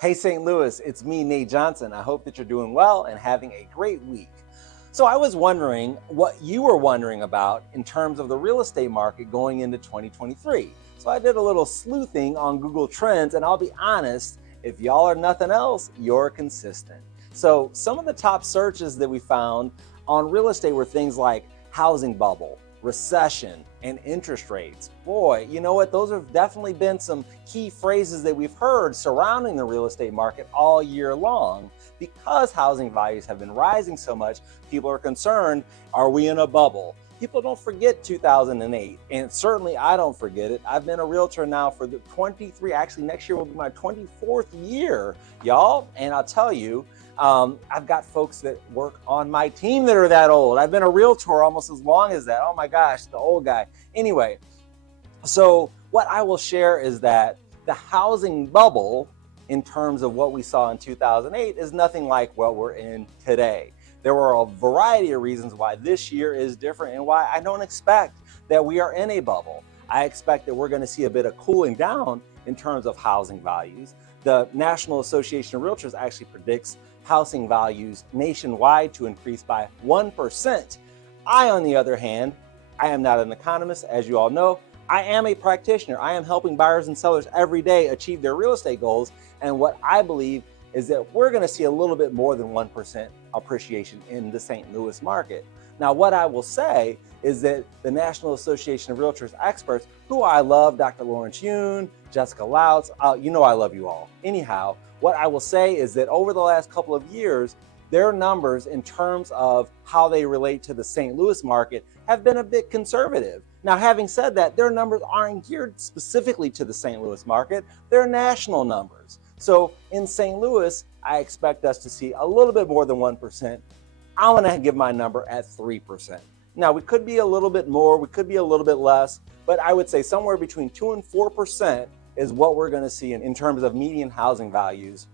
Hey, St. Louis, it's me, Nate Johnson. I hope that you're doing well and having a great week. So, I was wondering what you were wondering about in terms of the real estate market going into 2023. So, I did a little sleuthing on Google Trends, and I'll be honest, if y'all are nothing else, you're consistent. So, some of the top searches that we found on real estate were things like housing bubble, recession, and interest rates. Boy, you know what? Those have definitely been some key phrases that we've heard surrounding the real estate market all year long. Because housing values have been rising so much, people are concerned, are we in a bubble? People don't forget 2008, and certainly I don't forget it. I've been a realtor now for the 23, actually next year will be my 24th year, y'all. And I'll tell you, I've got folks that work on my team that are that old. I've been a realtor almost as long as that. Oh my gosh, the old guy. Anyway, so what I will share is that the housing bubble, in terms of what we saw in 2008, is nothing like what we're in today. There were a variety of reasons why this year is different and why I don't expect that we are in a bubble. I expect that we're going to see a bit of cooling down in terms of housing values. The National Association of Realtors actually predicts housing values nationwide to increase by 1%. I, on the other hand, I am not an economist, as you all know. I am a practitioner. I am helping buyers and sellers every day achieve their real estate goals. And what I believe is that we're going to see a little bit more than 1% appreciation in the St. Louis market. Now, what I will say is that the National Association of Realtors experts, who I love, Dr. Lawrence Yoon, Jessica Louts, you know I love you all. Anyhow, what I will say is that over the last couple of years, their numbers in terms of how they relate to the St. Louis market have been a bit conservative. Now, having said that, their numbers aren't geared specifically to the St. Louis market, they're national numbers. So in St. Louis, I expect us to see a little bit more than 1%. I'm gonna give my number at 3%. Now, we could be a little bit more, we could be a little bit less, but I would say somewhere between 2 and 4% is what we're gonna see in terms of median housing values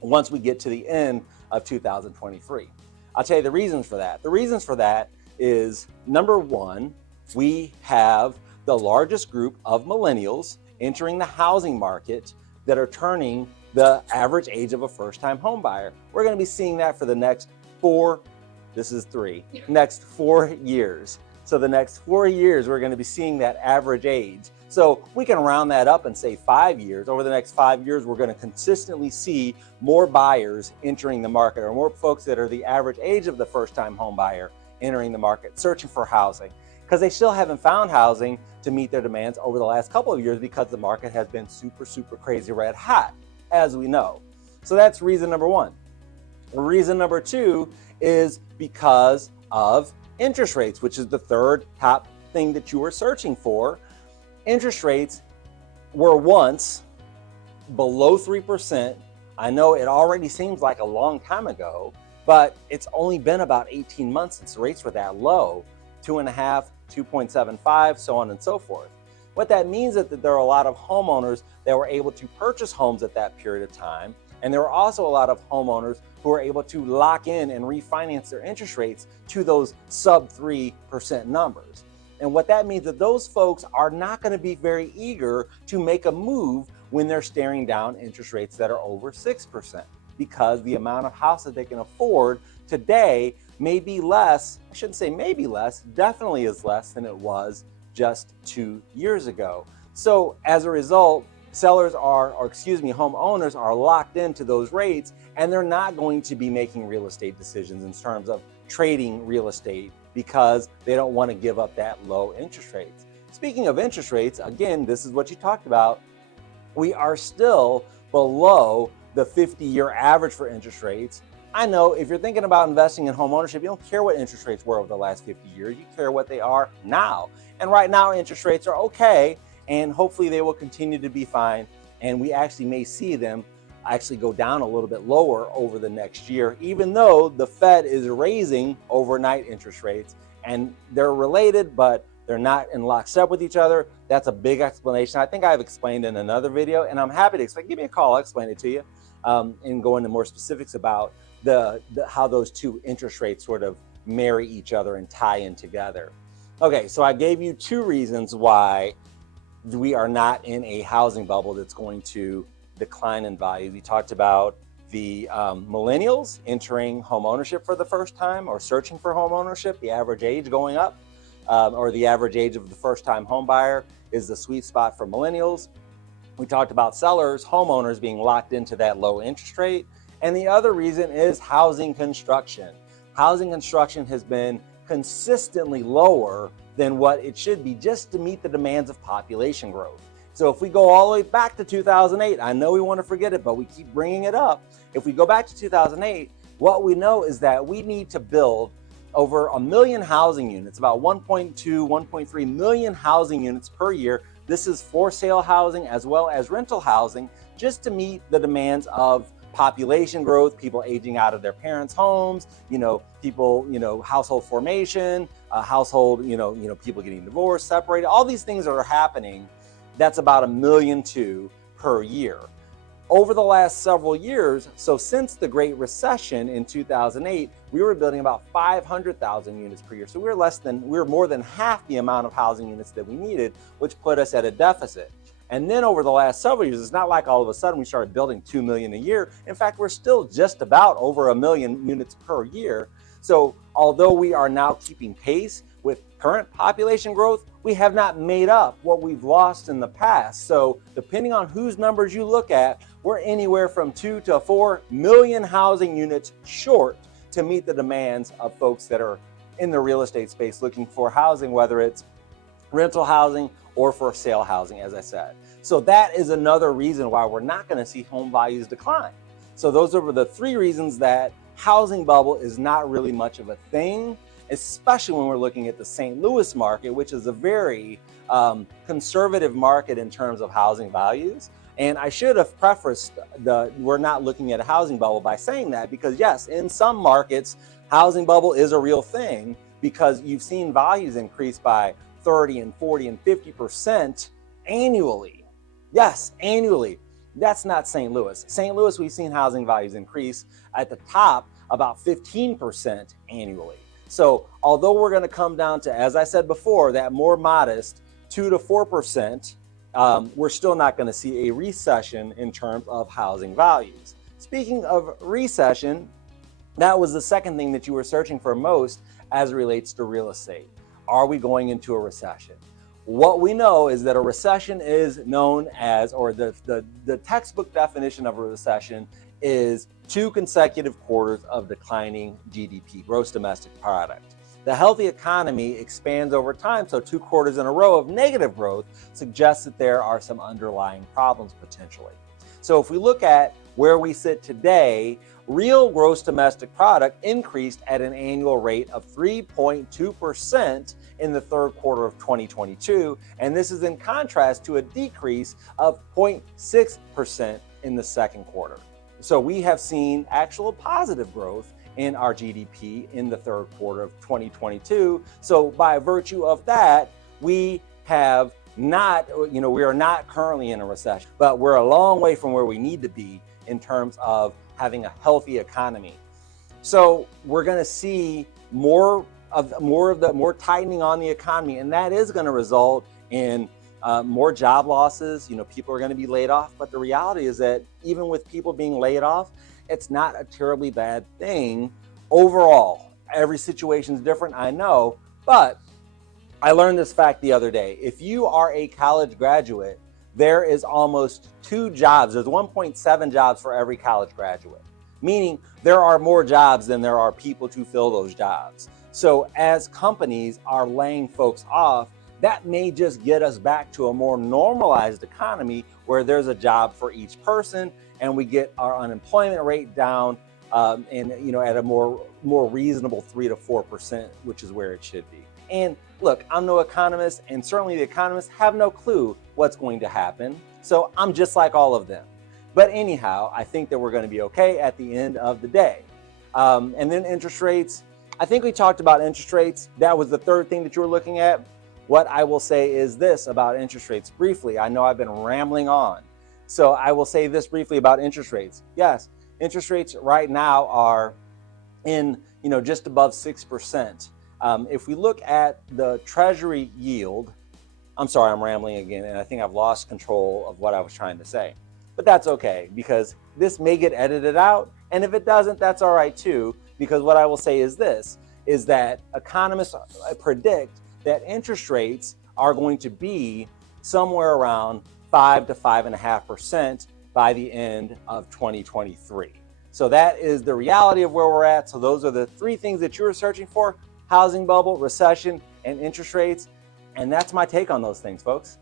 once we get to the end of 2023. I'll tell you the reasons for that. The reasons for that is, number one, we have the largest group of millennials entering the housing market that are turning the average age of a first-time home buyer. We're going to be seeing that for the next next 4 years. So the next 4 years, we're going to be seeing that average age. So we can round that up and say 5 years. Over the next 5 years, we're going to consistently see more buyers entering the market, or more folks that are the average age of the first-time home buyer entering the market, searching for housing, because they still haven't found housing to meet their demands over the last couple of years because the market has been super crazy red hot, as we know. So that's reason number one. Reason number two is because of interest rates, which is the third top thing that you were searching for. Interest rates were once below 3%. I know it already seems like a long time ago, but it's only been about 18 months since the rates were that low, 2.5, 2.75, so on and so forth. What that means is that there are a lot of homeowners that were able to purchase homes at that period of time, and there were also a lot of homeowners who were able to lock in and refinance their interest rates to those sub 3% numbers. And what that means is that those folks are not going to be very eager to make a move when they're staring down interest rates that are over 6%, because the amount of house that they can afford today may be less. I shouldn't say maybe less, definitely is less than it was just 2 years ago. So as a result, homeowners are locked into those rates, and they're not going to be making real estate decisions in terms of trading real estate because they don't want to give up that low interest rates. Speaking of interest rates, again, this is what you talked about. We are still below the 50-year average for interest rates. I know if you're thinking about investing in home ownership, you don't care what interest rates were over the last 50 years, you care what they are now. And right now, interest rates are okay, and hopefully they will continue to be fine. And we actually may see them actually go down a little bit lower over the next year, even though the Fed is raising overnight interest rates, and they're related, but they're not in lockstep with each other. That's a big explanation. I think I've explained in another video, and I'm happy to explain. Give me a call, I'll explain it to you, and go into more specifics about how those two interest rates sort of marry each other and tie in together. Okay, so I gave you 2 reasons why we are not in a housing bubble that's going to decline in value. We talked about the millennials entering home ownership for the first time or searching for home ownership, the average age going up, or the average age of the first-time home buyer is the sweet spot for millennials. We talked about sellers, homeowners being locked into that low interest rate. And the other reason is housing construction. Housing construction has been consistently lower than what it should be just to meet the demands of population growth. So if we go all the way back to 2008, I know we want to forget it, but we keep bringing it up. If we go back to 2008, what we know is that we need to build over 1 million housing units, about 1.2, 1.3 million housing units per year. This is for sale housing as well as rental housing, just to meet the demands of population growth, people aging out of their parents' homes, people, household formation, household, people getting divorced, separated, all these things that are happening. That's about 1.2 million per year. Over the last several years, so since the Great Recession in 2008, we were building about 500,000 units per year. So we were more than half the amount of housing units that we needed, which put us at a deficit. And then over the last several years, it's not like all of a sudden we started building 2 million a year. In fact, we're still just about over 1 million units per year. So although we are now keeping pace with current population growth, we have not made up what we've lost in the past. So depending on whose numbers you look at, we're anywhere from 2 to 4 million housing units short to meet the demands of folks that are in the real estate space looking for housing, whether it's rental housing or for sale housing, as I said. So that is another reason why we're not going to see home values decline. So those are the 3 reasons that housing bubble is not really much of a thing, especially when we're looking at the St. Louis market, which is a very conservative market in terms of housing values. And I should have prefaced we're not looking at a housing bubble by saying that, because yes, in some markets, housing bubble is a real thing, because you've seen values increase by 30 and 40 and 50% annually. Yes, annually. That's not St. Louis. St. Louis, we've seen housing values increase at the top about 15% annually. So although we're going to come down to, as I said before, that more modest 2 to 4%, we're still not going to see a recession in terms of housing values. Speaking of recession, that was the second thing that you were searching for most as it relates to real estate. Are we going into a recession? What we know is that a recession is known as, or the textbook definition of a recession is 2 consecutive quarters of declining GDP, gross domestic product. The healthy economy expands over time, so 2 quarters in a row of negative growth suggests that there are some underlying problems potentially. So if we look at where we sit today, real gross domestic product increased at an annual rate of 3.2% in the third quarter of 2022, and this is in contrast to a decrease of 0.6% in the second quarter. So we have seen actual positive growth in our GDP in the third quarter of 2022. So by virtue of that, we have not, we are not currently in a recession, but we're a long way from where we need to be in terms of having a healthy economy. So we're going to see more tightening on the economy, and that is going to result in more job losses. People are going to be laid off, but the reality is that even with people being laid off, it's not a terribly bad thing overall. Every situation is different, I know, but I learned this fact the other day. If you are a college graduate, there is almost 2 jobs. There's 1.7 jobs for every college graduate, meaning there are more jobs than there are people to fill those jobs. So as companies are laying folks off, that may just get us back to a more normalized economy where there's a job for each person, and we get our unemployment rate down at a more reasonable 3 to 4%, which is where it should be. And look, I'm no economist, and certainly the economists have no clue what's going to happen. So I'm just like all of them. But anyhow, I think that we're going to be okay at the end of the day. And then interest rates. I think we talked about interest rates. That was the third thing that you were looking at. What I will say is this about interest rates briefly. I know I've been rambling on. So I will say this briefly about interest rates. Yes, interest rates right now are in, just above 6%. If we look at the Treasury yield, I'm sorry, I'm rambling again, and I think I've lost control of what I was trying to say. but that's okay because this may get edited out. And if it doesn't, that's all right too, because what I will say is this, is that economists predict that interest rates are going to be somewhere around 5 to 5.5% by the end of 2023. So that is the reality of where we're at. So those are the three things that you're searching for: housing bubble, recession, and interest rates. And that's my take on those things, folks.